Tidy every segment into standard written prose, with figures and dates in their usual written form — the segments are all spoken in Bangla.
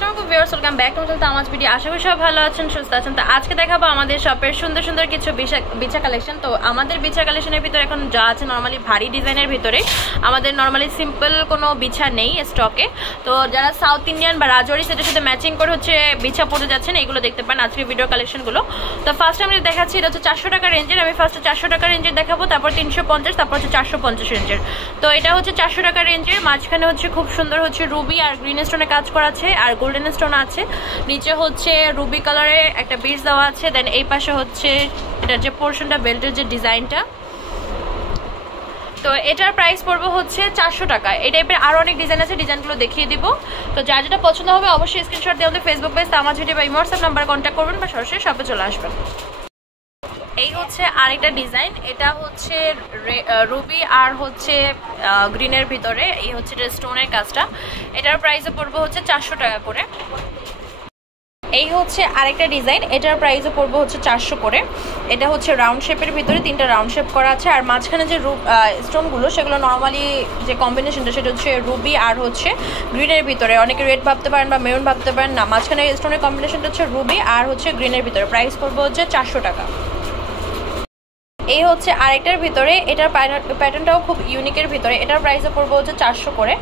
আসসালামু আলাইকুম viewers, welcome back to Tamaz video. আশা করি সবাই ভালো আছেন, সুস্থ আছেন। তো আজকে দেখাবো আমাদের শপের সুন্দর সুন্দর কিছু বিছা কালেকশন। তো আমাদের বিছা কালেকশনের ভিতরে এখন যা আছে নর্মালি ভারী ডিজাইনের ভিতরে, আমাদের নর্মালি সিম্পল কোনো বিছা নেই স্টকে। তো যারা সাউথ ইন্ডিয়ান বা রাজৌরি সেটার সাথে ম্যাচিং করে হচ্ছে বিছা পড়তে যাচ্ছেন, এগুলো দেখতে পান আজকের ভিডিও কালেকশনগুলো। তো ফার্স্ট আমি দেখাচ্ছি, এটা হচ্ছে 400 টাকা রেঞ্জের। আমি ফার্স্টে 400 টাকা রেঞ্জের দেখাবো, তারপর 350, তারপর হচ্ছে 450 রেঞ্জের। তো এটা হচ্ছে 400 টাকা রেঞ্জের। মাঝখানে হচ্ছে খুব সুন্দর হচ্ছে রুবি আর গ্রিন স্টোনে কাজ করা আছে, আর গোল্ডেন স্টোন আছে। নিচে হচ্ছে রুবি কালারে একটা বিটস দেওয়া আছে। দেন এই পাশে হচ্ছে এটার যে পোর্শনটা, বেল্টের যে ডিজাইনটা, তো এটার প্রাইস পড়বে হচ্ছে 400 টাকা। এই টাইপের আরো অনেক ডিজাইন আছে, ডিজাইনগুলো দেখিয়ে দিব। তো যার যেটা পছন্দ হবে অবশ্যই স্ক্রিনশট দিয়ে আমাদের ফেসবুক পেজ তামাজ ভিডিও বা হোয়াটসঅ্যাপ নাম্বার কন্ট্যাক্ট করবেন বা সরাসরি শপে চলে আসবেন। এই হচ্ছে আরেকটা ডিজাইন, এটা হচ্ছে রুবি আর হচ্ছে গ্রিনের ভিতরে, এই হচ্ছে স্টোনের কাজটা। এটার প্রাইসও পড়বে হচ্ছে 400 টাকা করে। এই হচ্ছে আরেকটা ডিজাইন, এটার প্রাইসও পড়বে হচ্ছে 400 করে। এটা হচ্ছে রাউন্ড শেপের ভিতরে, 3টা রাউন্ড শেপ করা আছে। আর মাঝখানে যে স্টোনগুলো, সেগুলো নর্মালি যে কম্বিনেশনটা সেটা হচ্ছে রুবি আর হচ্ছে গ্রিনের ভিতরে। অনেকে রেড ভাবতে পারেন বা মেরুন ভাবতে পারেন, না, মাঝখানে স্টোনের কম্বিনেশনটা হচ্ছে রুবি আর হচ্ছে গ্রিনের ভিতরে। প্রাইস পড়বে হচ্ছে 400 টাকা। এই হচ্ছে আরেকটার ভিতরে, এটার প্যাটার্নটাও খুব ইউনিকের ভিতরে। এটার প্রাইসও পড়বে হচ্ছে 400 করে।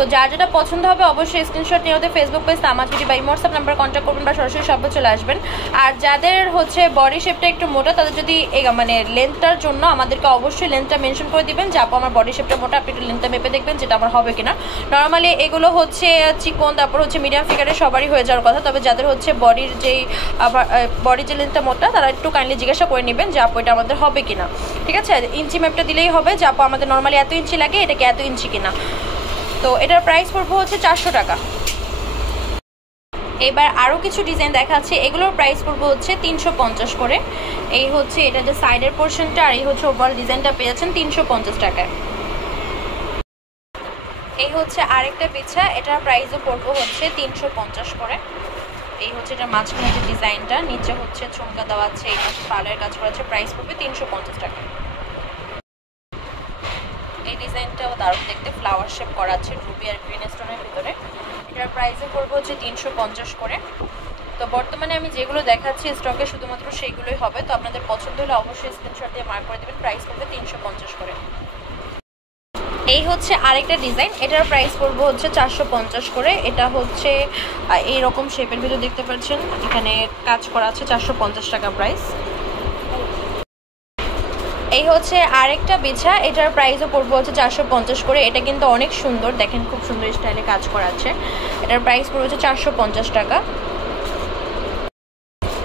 তো যার যেটা পছন্দ হবে অবশ্যই স্ক্রিনশট নিয়ে ওদের ফেসবুক পেজ তামাজ ভিডিও বা হোয়াটসঅ্যাপ নাম্বার কন্ট্যাক্ট করবেন বা সরাসরি শপে চলে আসবেন। আর যাদের হচ্ছে বডি শেপটা একটু মোটা, তাদের যদি মানে লেন্থটার জন্য আমাদেরকে অবশ্যই লেন্থটা মেনশন করে দিবেন যে আপু আমার বডি শেপটা মোটা, আপনি একটু লেন্থটা মেপে দেখবেন যেটা আমার হবে কিনা। নর্মালি এগুলো হচ্ছে চিকন, তারপর হচ্ছে মিডিয়াম ফিগারের সবারই হয়ে যাওয়ার কথা। তবে যাদের হচ্ছে বডির যে লেন্থটা মোটা, তারা একটু কাইন্ডলি জিজ্ঞাসা করে নেবেন যে আপু এটা আমাদের হবে কিনা। ঠিক আছে, ইঞ্চি ম্যাপটা দিলেই হবে যে আপু আমাদের নর্মালি এত ইঞ্চি লাগে, এটাকে এত ইঞ্চি কিনা। তো এটার প্রাইস পড়বে হচ্ছে 400 টাকা। এবার আরও কিছু ডিজাইন দেখাচ্ছে, এগুলোর প্রাইস পড়বে হচ্ছে 350 করে। এই হচ্ছে এটা যে সাইডের পোর্শনটা, আর এই হচ্ছে ওভারঅল ডিজাইনটা পেয়ে যাচ্ছেন 350 টাকায়। এই হচ্ছে আরেকটা বিছা, এটার প্রাইসও পড়বে হচ্ছে 350 করে। এই হচ্ছে এটা মাঝখানে যে ডিজাইনটা, নিচে হচ্ছে চমকা দেওয়া আছে, এই পাশে পার্লারের কাজ করা আছে। প্রাইস পড়বে 350 টাকা। এই ডিজাইনটাও দারুণ দেখতে, ফ্লাওয়ার শেপ করা আছে রুবি আর গ্রিন স্টোনের ভিতরে। এটার প্রাইসও পড়বে হচ্ছে 350 করে। তো বর্তমানে আমি যেগুলো দেখাচ্ছি স্টকে শুধুমাত্র সেইগুলোই হবে। তো আপনাদের পছন্দ হলে অবশ্যই স্ক্রিনশট দিয়ে মার্ক করে দেবেন। প্রাইস পড়বে 350 করে। এই হচ্ছে আরেকটা ডিজাইন, এটার প্রাইস পড়বে হচ্ছে 450 করে। এটা হচ্ছে এইরকম শেপের ভিতরে দেখতে পাচ্ছেন, এখানে কাজ করা আছে। 450 টাকা প্রাইস। এই হচ্ছে আরেকটা বিছা, এটার প্রাইসও পড়বে হচ্ছে 450 করে। এটা কিন্তু অনেক সুন্দর, দেখেন খুব সুন্দর স্টাইলে কাজ করা আছে। এটার প্রাইস পড়বে হচ্ছে 450 টাকা।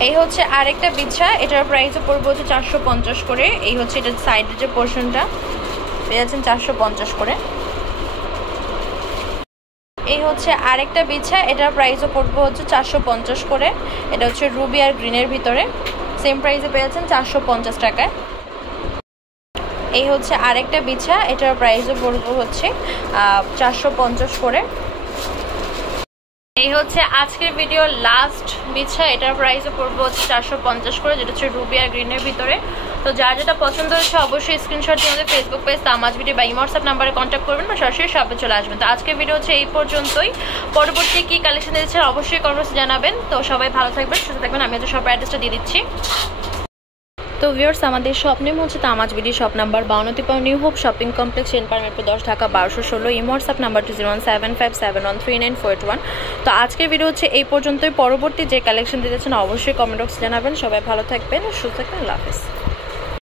এই হচ্ছে আরেকটা বিছা, এটার প্রাইসও পড়বে হচ্ছে 450 করে। এই হচ্ছে এটার সাইডের যে পোর্শনটা পেয়ে যাচ্ছেন 450 করে। এই হচ্ছে আরেকটা বিছা, এটার প্রাইসও পড়বে হচ্ছে 450 করে। এটা হচ্ছে রুবি আর গ্রিনের ভিতরে, সেম প্রাইসে পেয়ে যাচ্ছেন 450 টাকায়। এই হচ্ছে আরেকটা বিছা, এটার প্রাইসও পড়বে হচ্ছে 450 করে। এই হচ্ছে আজকের ভিডিও লাস্ট বিছা, এটার প্রাইসও পড়বে হচ্ছে 450 করে, যেটা হচ্ছে রুবি আর গ্রিনের ভিতরে। তো যার যেটা পছন্দ হচ্ছে অবশ্যই স্ক্রিনশট দিয়ে আমাদের ফেসবুক পেজ তামাজ ভিডিও বা হোয়াটসঅ্যাপ নাম্বারে কন্ট্যাক্ট করবেন বা সরাসরি শপে চলে আসবেন। তো আজকের ভিডিও হচ্ছে এই পর্যন্তই। পরবর্তী কি কালেকশন দিচ্ছেন অবশ্যই কমেন্টে জানাবেন। তো সবাই ভালো থাকবেন, সুস্থ থাকবেন। আমি হচ্ছে শপের অ্যাড্রেসটা দিয়ে দিচ্ছি। তো ভিউয়ার্স, আমাদের শপ নেম হচ্ছে Tamaz video, shop number 52 New Hope shopping complex, চেনপার মেট্রো 10, ঢাকা 1216। WhatsApp number 01757139481। তো আজকের ভিডিও হচ্ছে এই পর্যন্তই। পরবর্তী যে কালেকশন দিতেছেন অবশ্যই কমেন্ট বক্সে জানাবেন। সবাই ভালো থাকবেন, সুস্থ থাকবেন। আল্লাহ হাফেজ।